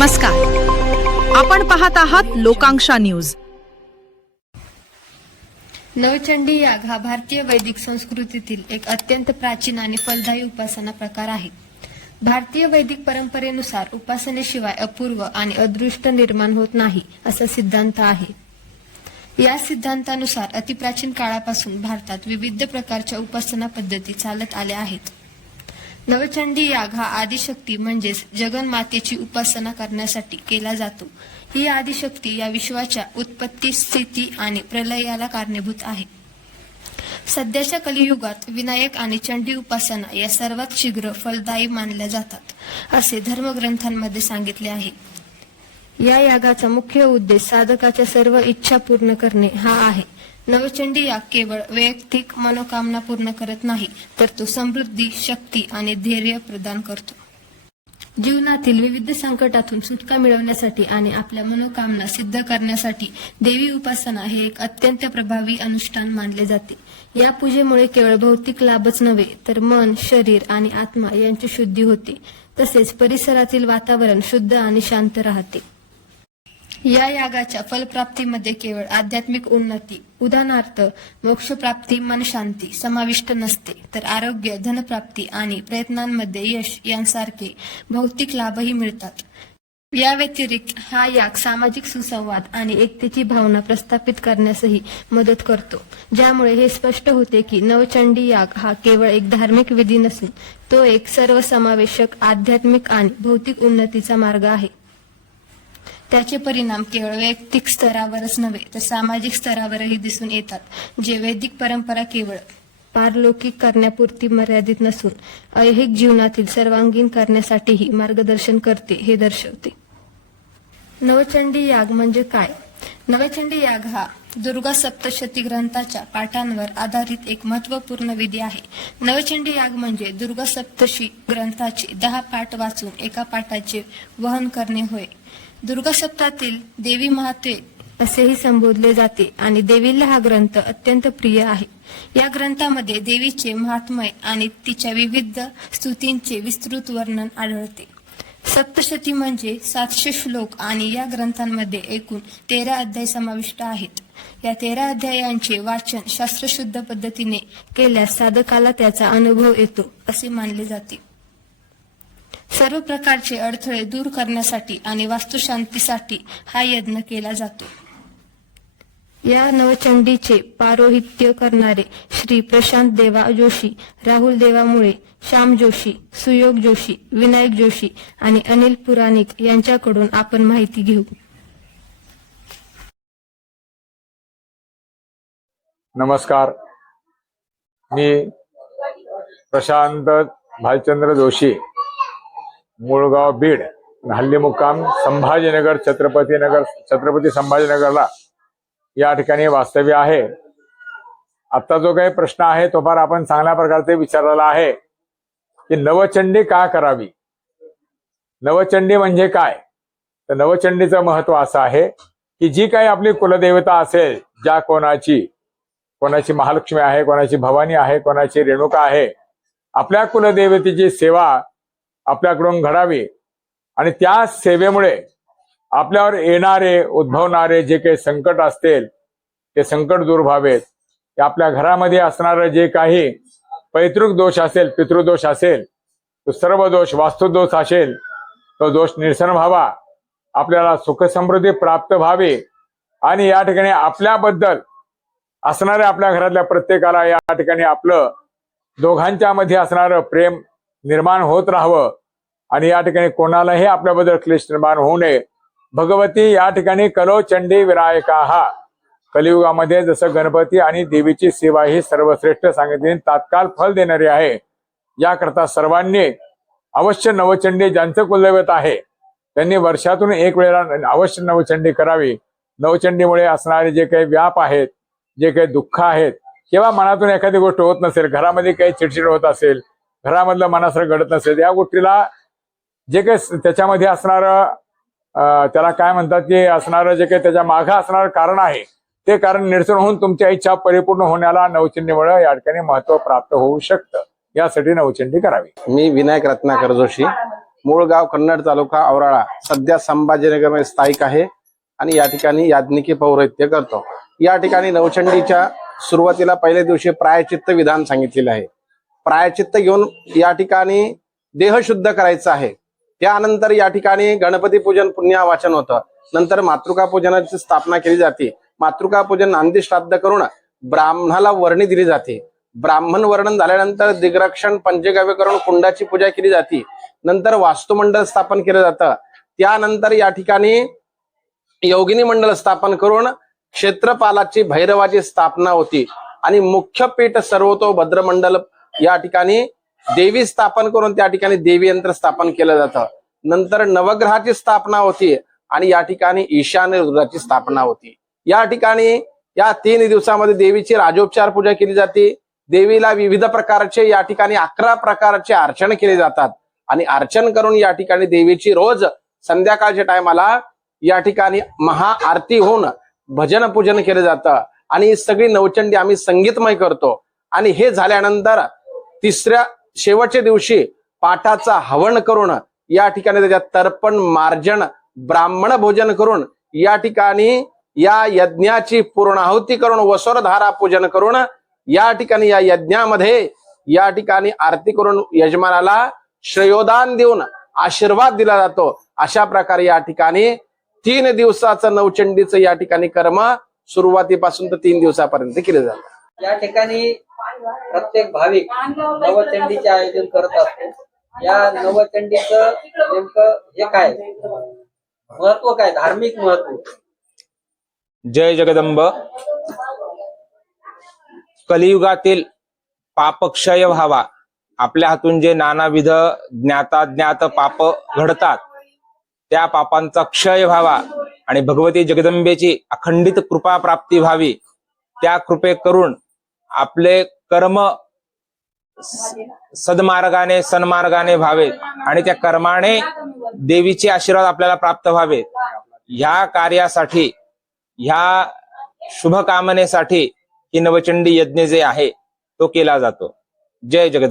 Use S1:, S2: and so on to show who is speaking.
S1: नमस्कार. आपण पाहत आहात लोकांक्षा न्यूज.
S2: नवचंडी याग हा भारतीय वैदिक संस्कृतीतील एक अत्यंत प्राचीन आणि फलदायी उपासना प्रकार आहे. भारतीय वैदिक परंपरेनुसार उपासनेशिवाय अपूर्व आणि अदृष्ट निर्माण होत नाही असा सिद्धांत आहे. या सिद्धांतानुसार अतिप्राचीन काळापासून भारतात विविध प्रकारच्या उपासना पद्धती चालत आल्या आहेत. नवचंडी याग हा आदिशक्ती म्हणजेच जगनमातेची उपासना करण्यासाठी केला जातो. ही आदिशक्ती या विश्वाच्या उत्पत्ती स्थिती आणि प्रलयाला कारणीभूत आहे. सध्याच्या कलियुगात विनायक आणि चंडी उपासना या सर्वात शीघ्र फलदायी मानल्या जातात असे धर्मग्रंथांमध्ये सांगितले आहे. या यागाचा मुख्य उद्देश साधकाच्या सर्व इच्छा पूर्ण करणे हा आहे. नवचंडी याग केवळ वैयक्तिक मनोकामना पूर्ण करत नाही तर तो समृद्धी शक्ती आणि धैर्य प्रदान करतो. जीवनातील विविध संकटातून सुटका मिळवण्यासाठी आणि आपल्या मनोकामना सिद्ध करण्यासाठी देवी उपासना हे एक अत्यंत प्रभावी अनुष्ठान मानले जाते. या पूजेमुळे केवळ भौतिक लाभच नव्हे तर मन शरीर आणि आत्मा यांची शुद्धी होते. तसेच परिसरातील वातावरण शुद्ध आणि शांत राहते. या यागाच्या फलप्राप्तीमध्ये केवळ आध्यात्मिक उन्नती उदाहरणार्थ मोक्षप्राप्ती मनशांती समाविष्ट नसते तर आरोग्य धनप्राप्ती आणि प्रयत्नांमध्ये यश यांसारखे भौतिक लाभही मिळतात. या व्यतिरिक्त हा याग सामाजिक सुसंवाद आणि एकतेची भावना प्रस्थापित करण्यासही मदत करतो ज्यामुळे हे स्पष्ट होते की नवचंडी याग हा केवळ एक धार्मिक विधी नसून तो एक सर्वसमावेशक आध्यात्मिक आणि भौतिक उन्नतीचा मार्ग आहे. त्याचे परिणाम केवळ वैयक्तिक स्तरावरच नव्हे तर सामाजिक स्तरावरही दिसून येतात जे वैदिक परंपरा केवळ पारलौकिक करण्यापुरती मर्यादित नसून ऐहिक जीवनातील सर्वांगीण करण्यासाठीही मार्गदर्शन करते हे दर्शवते. नवचंडी याग म्हणजे काय? नवचंडी याग हा दुर्गा सप्तशती ग्रंथाच्या पाठांवर आधारित एक महत्त्वपूर्ण विधी आहे. नवचंडी याग म्हणजे दुर्गा सप्तशी ग्रंथाचे दहा पाठ वाचून एका पाठाचे वहन करणे होय. दुर्गा सप्तातील देवी महात्वे असेही संबोधले जाते आणि देवीला हा ग्रंथ अत्यंत प्रिय आहे. या ग्रंथामध्ये देवीचे महात्मय आणि तिच्या विविध स्तुतींचे विस्तृत वर्णन आढळते. सप्तशती म्हणजे सातशे श्लोक आणि या ग्रंथांमध्ये एकूण तेरा अध्याय समाविष्ट आहेत. या तेरा अध्यायांचे वाचन शास्त्रशुद्ध पद्धतीने केल्यास साधकाला त्याचा अनुभव येतो असे मानले जाते. सर्व प्रकारचे अडथळे दूर करण्यासाठी आणि वास्तुशांतीसाठी हा यज्ञ केला जातो. या नवचंडीचे पारोहित्य करणारे श्री प्रशांत देवा जोशी राहुल देवा मुळे श्याम जोशी सुयोग जोशी विनायक जोशी आणि अनिल पुराणिक यांच्याकडून आपण माहिती घेऊ.
S3: नमस्कार. मी प्रशांत भालचंद्र जोशी मुळगाव बीड हल्ली मुक्काम संभाजीनगर छत्रपती नगर छत्रपती संभाजीनगरला या ठिकाणी वास्तव्य आहे. आता जो काही प्रश्न आहे तो फार आपण चांगल्या प्रकारचे विचारलेला आहे. की नवचंडी का करावी? नवचंडी म्हणजे काय? तर नवचंडीचं महत्त्व असं आहे की जी काही आपली कुलदेवता असेल ज्या कोणाची कोणाची महालक्ष्मी आहे कोणाची भवानी आहे कोणाची रेणुका आहे आपल्या कुलदेवतेची सेवा आपल्याकडून घडावी आणि त्या सेवेमुळे आपल्यावर येणारे उद्भवणारे जे काही संकट असतील ते संकट दूर व्हावेत. ते आपल्या घरामध्ये असणारं जे काही पैतृक दोष असेल पितृदोष असेल तो सर्व दोष वास्तुदोष असेल तो दोष निरसन व्हावा. आपल्याला सुख समृद्धी प्राप्त व्हावी. आणि या ठिकाणी आपल्याबद्दल असणाऱ्या आपल्या घरातल्या प्रत्येकाला या ठिकाणी आपलं दोघांच्या मध्ये असणारं प्रेम निर्माण होत राहावं. आणि या ठिकाणी कोणालाही आपल्याबद्दल क्लेश निर्माण होऊ नये. भगवती या ठिकाणी कलो चंडी विनायका हा कलियुगामध्ये जसं गणपती आणि देवीची सेवा ही सर्वश्रेष्ठ सांगितली. तात्काळ फल देणारी आहे. याकरता सर्वांनी अवश्य नवचंडी ज्यांचं कुलदैवत आहे त्यांनी वर्षातून एक वेळेला अवश्य नवचंडी करावी. नवचंडीमुळे असणारे जे काही व्याप आहेत जे काही दुःख आहेत किंवा मनातून एखादी गोष्ट होत नसेल घरामध्ये काही चिडचिड होत असेल घरामधलं मनासारखं घडत नसेल या गोष्टीला जे काही त्याच्यामध्ये असणारं त्याला काय म्हणतात की असणारं जे काही त्याच्या मागं असणारं कारण आहे ते कारण निरसन होऊन तुमच्या इच्छा परिपूर्ण होण्याला नवचिंडीमुळे या ठिकाणी महत्त्व प्राप्त होऊ शकतं. यासाठी नवचंडी करावी.
S4: मी विनायक रत्नाकर जोशी मूळ गाव कन्नड तालुका औराळा सध्या संभाजीनगरमध्ये स्थायिक आहे आणि या ठिकाणी याज्ञिकी पौरहित्य करतो. या ठिकाणी नवचंडीच्या सुरुवातीला पहिल्या दिवशी प्रायचित्त विधान सांगितलेलं आहे. प्रायचित्त घेऊन या ठिकाणी देह शुद्ध करायचं आहे. त्यानंतर या ठिकाणी गणपती पूजन पुण्या वाचन होतं. नंतर मातृका पूजनाची स्थापना केली जाते. मातृका पूजन नांदी श्राद्ध करून ब्राह्मणाला वर्णी दिली जाते. ब्राह्मण वर्णन झाल्यानंतर दिग्रक्षण पंचगव्य करून कुंडाची पूजा केली जाते. नंतर वास्तुमंडळ स्थापन केलं जातं. त्यानंतर या ठिकाणी योगिनी मंडळ स्थापन करून क्षेत्रपालाची भैरवाची स्थापना होती. आणि मुख्य पीठ सर्वतो भद्रमंडल या ठिकाणी देवी स्थापन करून त्या ठिकाणी देवी यंत्र स्थापन केलं जातं. नंतर नवग्रहाची स्थापना होती आणि या ठिकाणी ईशान्य रुद्राची स्थापना होती. या ठिकाणी या तीन दिवसामध्ये देवीची राजोपचार पूजा केली जाते. देवीला विविध प्रकारचे या ठिकाणी अकरा प्रकारचे अर्चन केले जातात. आणि अर्चन करून या ठिकाणी देवीची रोज संध्याकाळच्या टायमाला या ठिकाणी महाआरती होऊन भजन पूजन केलं जातं. आणि सगळी नवचंडी आम्ही संगीतमय करतो. आणि हे झाल्यानंतर तिसऱ्या शेवटच्या दिवशी पाठाचा हवन करून या ठिकाणी त्याच्या तर्पण मार्जन ब्राह्मण भोजन करून या ठिकाणी या यज्ञाची पूर्णाहुती करून वसुरधारा पूजन करून या ठिकाणी या यज्ञामध्ये या ठिकाणी आरती करून यजमानाला श्रेयोदान देऊन आशीर्वाद दिला जातो. अशा प्रकारे या ठिकाणी तीन दिवसाचं नवचंडीचं या ठिकाणी कर्म सुरुवातीपासून तर तीन दिवसापर्यंत केलं जातं.
S5: या ठिकाणी प्रत्येक भाविक नवचंडीचे आयोजन करत असतो. या नवचंडीच नेमकं हे काय? महत्त्व काय? धार्मिक महत्त्व?
S6: जय जगदंब. कलियुगातील पापक्षय व्हावा. आपल्या हातून जे नानाविध ज्ञाताज्ञात पाप घडतात त्या पापांचा क्षय व्हावा आणि भगवती जगदंबेची अखंडित कृपा प्राप्ती व्हावी. त्या कृपे करून आपले कर्म सदमार्गाने सन्मार्गाने व्हावेत आणि त्या कर्माने देवीचे आशीर्वाद आपल्याला प्राप्त व्हावेत. ह्या कार्यासाठी ह्या शुभकामनेसाठी ही नवचंडी यज्ञ जे आहे तो केला जातो. जय जगद